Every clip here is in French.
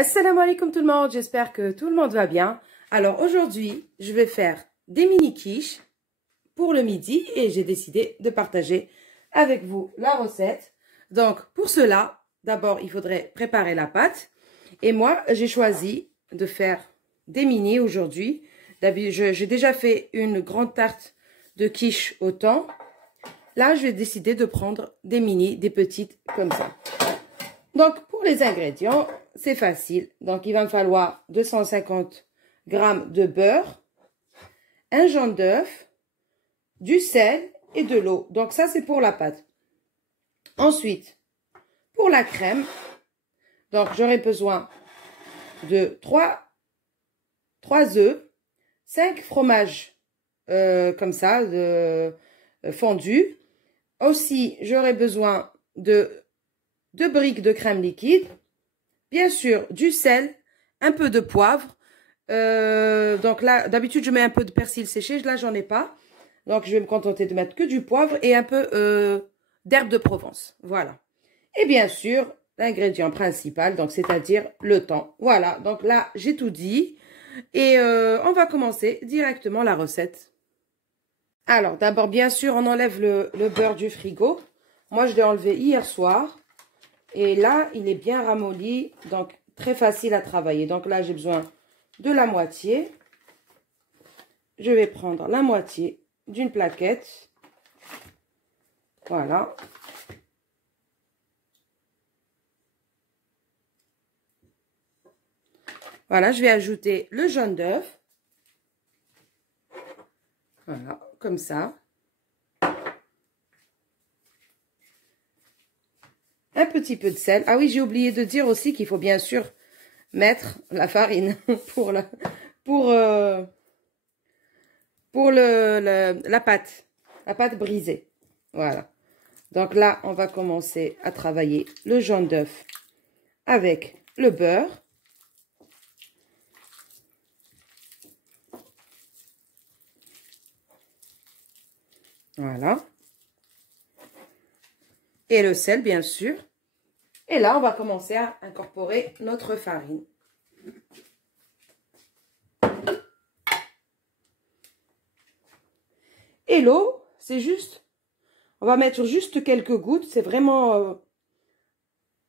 Assalamu alaikum tout le monde, j'espère que tout le monde va bien. Alors aujourd'hui, je vais faire des mini quiches pour le midi et j'ai décidé de partager avec vous la recette. Donc pour cela, d'abord il faudrait préparer la pâte et moi j'ai choisi de faire des mini aujourd'hui. J'ai déjà fait une grande tarte de quiche au thon. Là je vais décider de prendre des mini, des petites comme ça. Donc, pour les ingrédients, c'est facile. Donc, il va me falloir 250 g de beurre, un jaune d'œuf, du sel et de l'eau. Donc, ça, c'est pour la pâte. Ensuite, pour la crème, donc j'aurai besoin de 3 œufs, 5 fromages comme ça, fondus. Aussi, j'aurai besoin de 2 briques de crème liquide, bien sûr du sel, un peu de poivre. Donc là, d'habitude, je mets un peu de persil séché. Là, j'en ai pas. Donc, je vais me contenter de mettre que du poivre et un peu d'herbe de Provence. Voilà. Et bien sûr, l'ingrédient principal, donc c'est-à-dire le thon. Voilà. Donc là, j'ai tout dit. Et on va commencer directement la recette. Alors, d'abord, bien sûr, on enlève le beurre du frigo. Moi, je l'ai enlevé hier soir. Et là, il est bien ramolli, donc très facile à travailler. Donc là, j'ai besoin de la moitié. Je vais prendre la moitié d'une plaquette. Voilà. Voilà, je vais ajouter le jaune d'œuf. Voilà, comme ça. Un petit peu de sel. Ah oui, j'ai oublié de dire aussi qu'il faut bien sûr mettre la farine pour la pâte brisée. Voilà. Donc là, on va commencer à travailler le jaune d'œuf avec le beurre. Voilà. Et le sel, bien sûr. Et là, on va commencer à incorporer notre farine. Et l'eau, c'est juste, on va mettre juste quelques gouttes. C'est vraiment,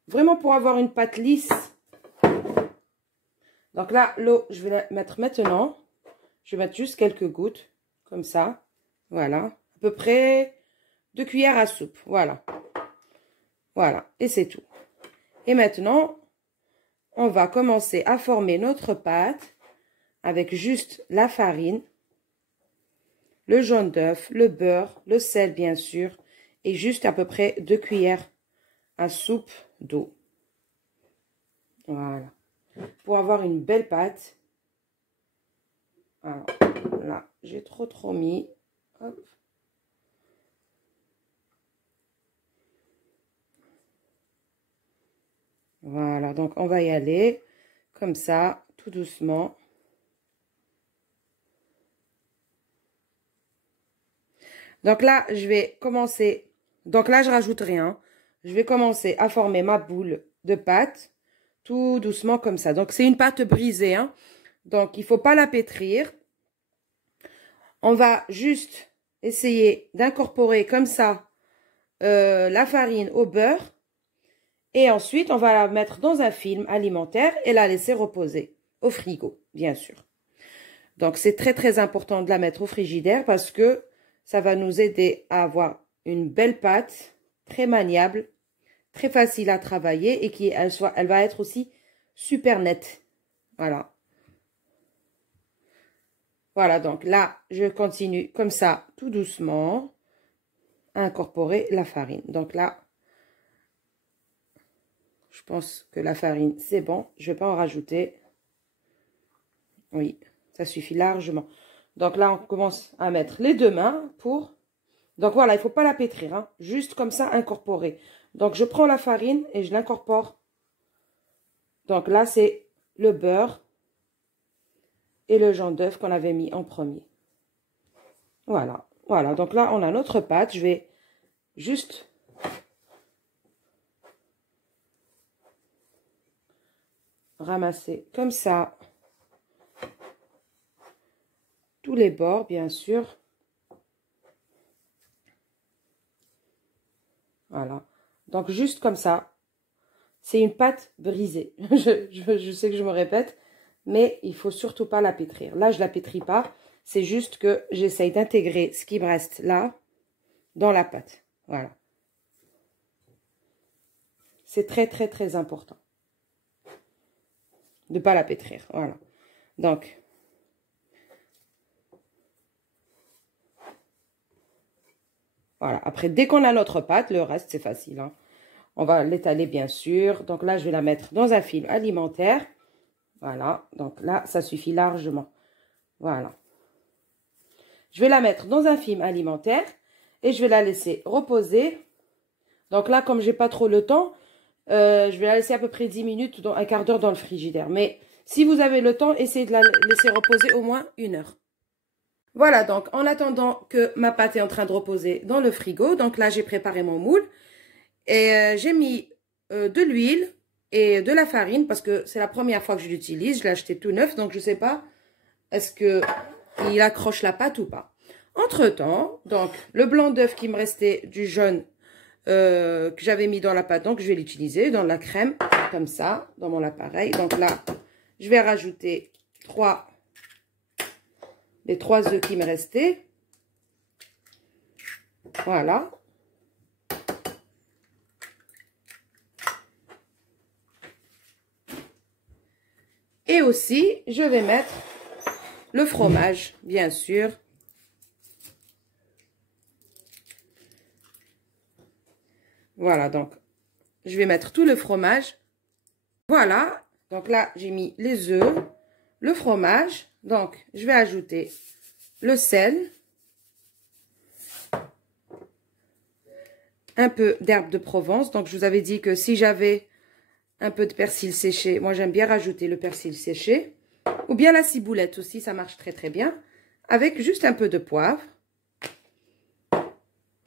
vraiment pour avoir une pâte lisse. Donc là, l'eau, je vais la mettre maintenant. Je vais mettre juste quelques gouttes, comme ça. Voilà, à peu près 2 cuillères à soupe. Voilà. Voilà, et c'est tout. Et maintenant, on va commencer à former notre pâte avec juste la farine, le jaune d'œuf, le beurre, le sel bien sûr, et juste à peu près 2 cuillères à soupe d'eau. Voilà. Pour avoir une belle pâte. Alors, là, j'ai trop mis. Hop. Voilà, donc on va y aller comme ça, tout doucement. Donc là, je vais commencer. Donc là, je rajoute rien. Je vais commencer à former ma boule de pâte tout doucement comme ça. Donc c'est une pâte brisée, hein. Donc il faut pas la pétrir. On va juste essayer d'incorporer comme ça la farine au beurre. Et ensuite, on va la mettre dans un film alimentaire et la laisser reposer au frigo, bien sûr. Donc, c'est très important de la mettre au frigidaire parce que ça va nous aider à avoir une belle pâte, très maniable, très facile à travailler et elle va être aussi super nette. Voilà. Voilà, donc là, je continue comme ça, tout doucement, à incorporer la farine. Donc là, je pense que la farine, c'est bon. Je ne vais pas en rajouter. Oui, ça suffit largement. Donc là, on commence à mettre les 2 mains pour... Donc voilà, il ne faut pas la pétrir, hein, juste comme ça, incorporer. Donc je prends la farine et je l'incorpore. Donc là, c'est le beurre et le jaune d'œuf qu'on avait mis en premier. Voilà, voilà. Donc là, on a notre pâte. Je vais juste... ramasser comme ça tous les bords, bien sûr. Voilà. Donc, juste comme ça. C'est une pâte brisée. Je sais que je me répète, mais il faut surtout pas la pétrir. Là, je la pétris pas. C'est juste que j'essaye d'intégrer ce qui me reste là dans la pâte. Voilà. C'est très, très, très important de ne pas la pétrir. Voilà. Donc, voilà. Après, dès qu'on a notre pâte, le reste, c'est facile. Hein. On va l'étaler, bien sûr. Donc là, je vais la mettre dans un film alimentaire. Voilà. Donc là, ça suffit largement. Voilà. Je vais la mettre dans un film alimentaire et je vais la laisser reposer. Donc là, comme j'ai pas trop le temps, je vais la laisser à peu près 10 minutes, un quart d'heure dans le frigidaire. Mais si vous avez le temps, essayez de la laisser reposer au moins 1 heure. Voilà, donc en attendant que ma pâte est en train de reposer dans le frigo, donc là, j'ai préparé mon moule. Et j'ai mis de l'huile et de la farine parce que c'est la première fois que je l'utilise. Je l'ai acheté tout neuf, donc je ne sais pas est-ce qu'il accroche la pâte ou pas. Entre-temps, donc le blanc d'œuf qui me restait du jaune que j'avais mis dans la pâte, donc je vais l'utiliser dans la crème, comme ça, dans mon appareil. Donc là, je vais rajouter les 3 œufs qui me restaient. Voilà. Et aussi, je vais mettre le fromage, bien sûr. Voilà, donc, je vais mettre tout le fromage. Voilà, donc là, j'ai mis les œufs, le fromage. Donc, je vais ajouter le sel, un peu d'herbe de Provence. Donc, je vous avais dit que si j'avais un peu de persil séché, moi, j'aime bien rajouter le persil séché. Ou bien la ciboulette aussi, ça marche très, très bien. Avec juste un peu de poivre.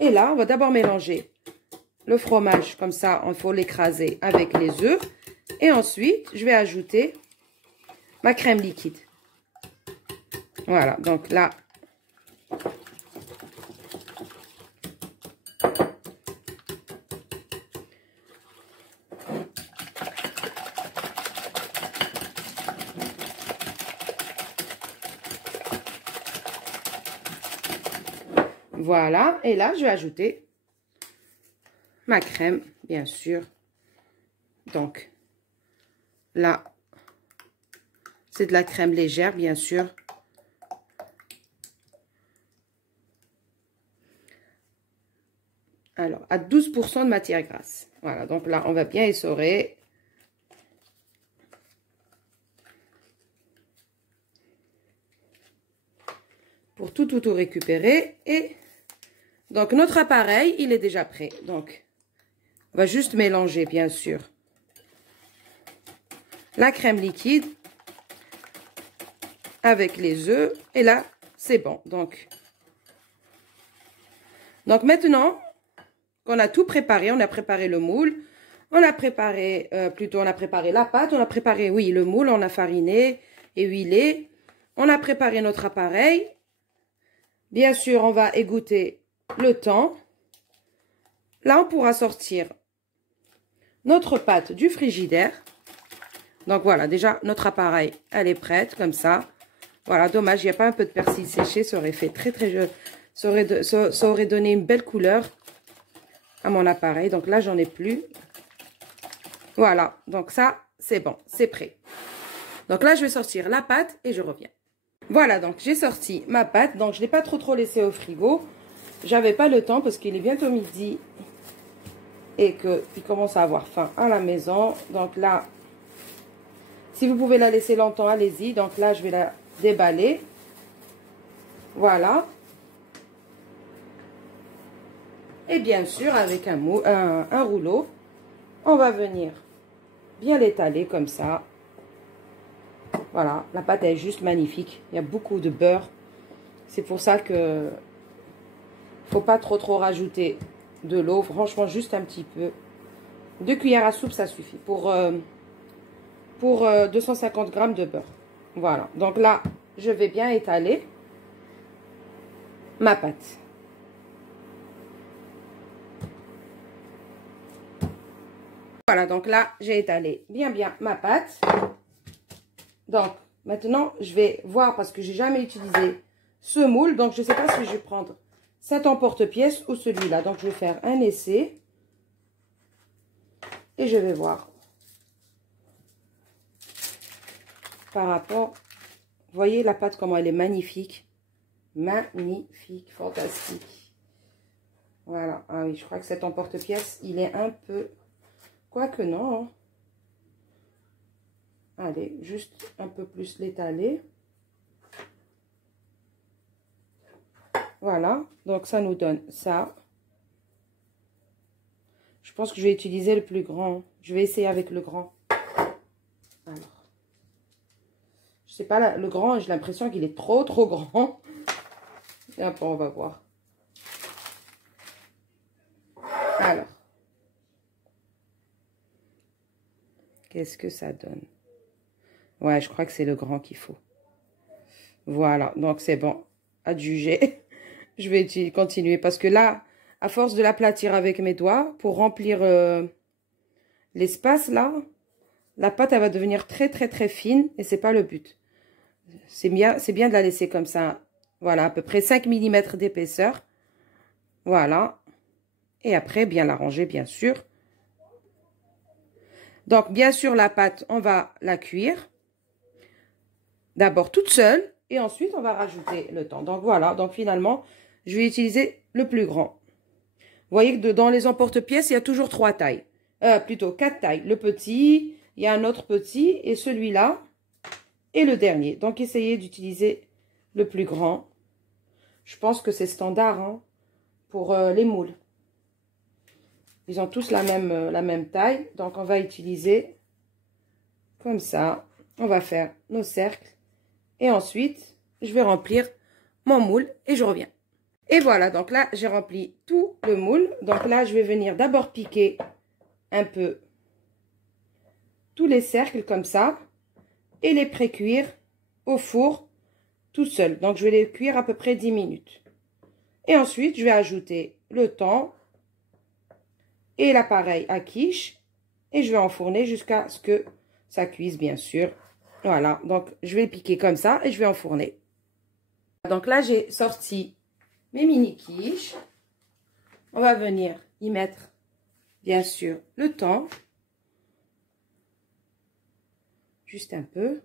Et là, on va d'abord mélanger le fromage, comme ça, il faut l'écraser avec les œufs. Et ensuite, je vais ajouter ma crème liquide. Voilà, donc là, voilà, et là, je vais ajouter ma crème, bien sûr. Donc, là, c'est de la crème légère, bien sûr. Alors, à 12% de matière grasse. Voilà, donc là, on va bien essorer. Pour tout récupérer. Et donc, notre appareil, il est déjà prêt. Donc, on va juste mélanger, bien sûr, la crème liquide avec les œufs. Et là, c'est bon. Donc maintenant qu'on a tout préparé, on a préparé le moule, on a préparé, on a préparé la pâte, on a préparé, oui, le moule, on a fariné et huilé. On a préparé notre appareil. Bien sûr, on va égoutter le temps. Là, on pourra sortir notre pâte du frigidaire. Donc voilà, déjà, notre appareil, elle est prête, comme ça. Voilà, dommage, il n'y a pas un peu de persil séché, ça aurait fait très, très joli. Ça aurait donné une belle couleur à mon appareil. Donc là, j'en ai plus. Voilà, donc ça, c'est bon, c'est prêt. Donc là, je vais sortir la pâte et je reviens. Voilà, donc j'ai sorti ma pâte. Donc, je ne l'ai pas trop laissée au frigo. J'avais pas le temps parce qu'il est bientôt midi et qu'il commence à avoir faim à la maison. Donc là, si vous pouvez la laisser longtemps, allez-y. Donc là, je vais la déballer. Voilà. Et bien sûr, avec un rouleau, on va venir bien l'étaler comme ça. Voilà, la pâte est juste magnifique. Il y a beaucoup de beurre. C'est pour ça que faut pas trop rajouter de l'eau. Franchement, juste un petit peu. 2 cuillères à soupe, ça suffit pour pour 250 g de beurre. Voilà, donc là, je vais bien étaler ma pâte. Voilà, donc là, j'ai étalé bien ma pâte. Donc, maintenant, je vais voir parce que j'ai jamais utilisé ce moule. Donc, je ne sais pas si je vais prendre cet emporte-pièce ou celui-là. Donc, je vais faire un essai. Et je vais voir. Par rapport, vous voyez la pâte, comment elle est magnifique. Magnifique, fantastique. Voilà. Ah oui, je crois que cet emporte-pièce, il est un peu... Quoique non. Allez, juste un peu plus l'étaler. Voilà. Donc, ça nous donne ça. Je pense que je vais utiliser le plus grand. Je vais essayer avec le grand. Alors. Je sais pas, le grand, j'ai l'impression qu'il est trop grand. Et après, on va voir. Alors. Qu'est-ce que ça donne? Ouais, je crois que c'est le grand qu'il faut. Voilà, donc c'est bon. À juger. Je vais continuer parce que là, à force de l'aplatir avec mes doigts, pour remplir l'espace là, la pâte, elle va devenir très fine et c'est pas le but. C'est bien de la laisser comme ça. Voilà, à peu près 5 mm d'épaisseur. Voilà. Et après, bien la ranger, bien sûr. Donc, bien sûr, la pâte, on va la cuire. D'abord toute seule. Et ensuite, on va rajouter le temps. Donc, voilà. Donc, finalement, je vais utiliser le plus grand. Vous voyez que dans les emporte-pièces, il y a toujours 3 tailles. Plutôt 4 tailles. Le petit, il y a un autre petit et celui-là. Et le dernier. Donc, essayez d'utiliser le plus grand. Je pense que c'est standard hein, pour les moules. Ils ont tous la même taille. Donc, on va utiliser comme ça. On va faire nos cercles. Et ensuite, je vais remplir mon moule et je reviens. Et voilà, donc là, j'ai rempli tout le moule. Donc là, je vais venir d'abord piquer un peu tous les cercles comme ça. Et les pré-cuire au four tout seul. Donc, je vais les cuire à peu près 10 minutes. Et ensuite, je vais ajouter le thon et l'appareil à quiche. Et je vais enfourner jusqu'à ce que ça cuise, bien sûr. Voilà, donc je vais piquer comme ça et je vais enfourner. Donc là, j'ai sorti mes mini quiches. On va venir y mettre, bien sûr, le thon. Juste un peu.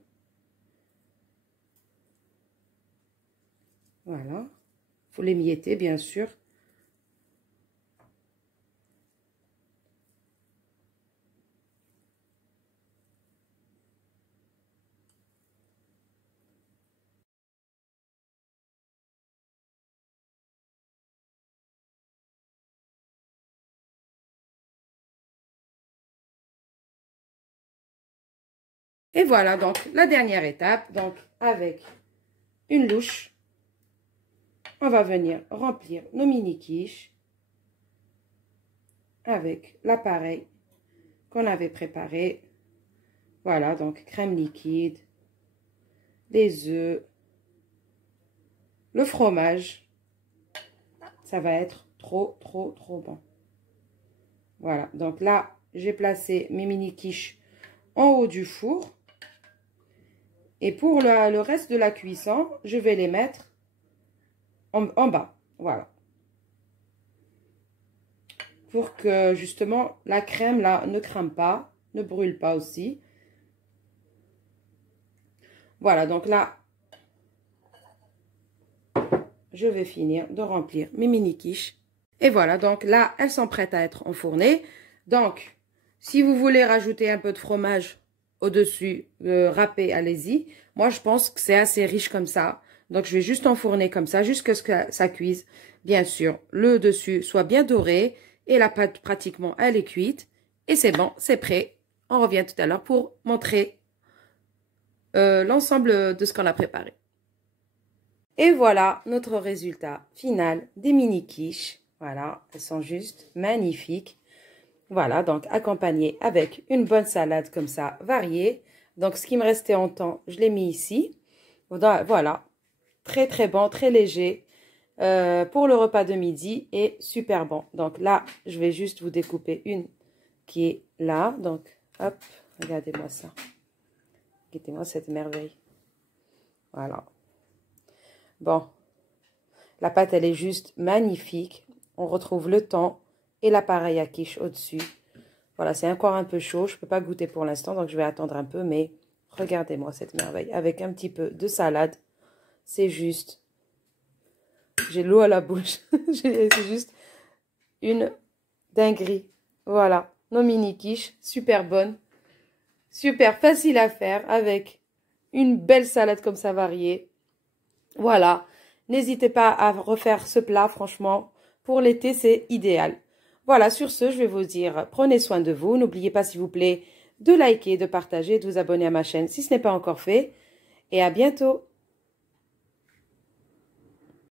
Voilà. Il faut l'émietter, bien sûr. Et voilà, donc, la dernière étape. Donc, avec une louche, on va venir remplir nos mini quiches avec l'appareil qu'on avait préparé. Voilà, donc, crème liquide, les œufs, le fromage. Ça va être trop bon. Voilà, donc là, j'ai placé mes mini quiches en haut du four. Et pour le reste de la cuisson, je vais les mettre en bas. Voilà. Pour que justement la crème là ne crame pas, ne brûle pas aussi. Voilà, donc là, je vais finir de remplir mes mini quiches. Et voilà, donc là, elles sont prêtes à être enfournées. Donc, si vous voulez rajouter un peu de fromage au-dessus, râpé, allez-y. Moi, je pense que c'est assez riche comme ça. Donc, je vais juste enfourner comme ça, jusqu'à ce que ça cuise. Bien sûr, le dessus soit bien doré et la pâte, pratiquement, elle est cuite. Et c'est bon, c'est prêt. On revient tout à l'heure pour montrer l'ensemble de ce qu'on a préparé. Et voilà notre résultat final des mini quiches. Voilà, elles sont juste magnifiques. Voilà, donc accompagné avec une bonne salade comme ça, variée. Donc, ce qui me restait en temps, je l'ai mis ici. Voilà. Très, très bon, très léger. Pour le repas de midi et super bon. Donc là, je vais juste vous découper une qui est là. Donc, hop, regardez-moi ça. Regardez-moi cette merveille. Voilà. Bon, la pâte, elle est juste magnifique. On retrouve le thon et l'appareil à quiche au-dessus. Voilà, c'est encore un peu chaud. Je ne peux pas goûter pour l'instant, donc je vais attendre un peu. Mais regardez-moi cette merveille. Avec un petit peu de salade, c'est juste... J'ai l'eau à la bouche. C'est juste une dinguerie. Voilà, nos mini quiches, super bonnes, super facile à faire avec une belle salade comme ça variée. Voilà, n'hésitez pas à refaire ce plat, franchement, pour l'été, c'est idéal. Voilà, sur ce, je vais vous dire, prenez soin de vous. N'oubliez pas, s'il vous plaît, de liker, de partager, de vous abonner à ma chaîne si ce n'est pas encore fait. Et à bientôt.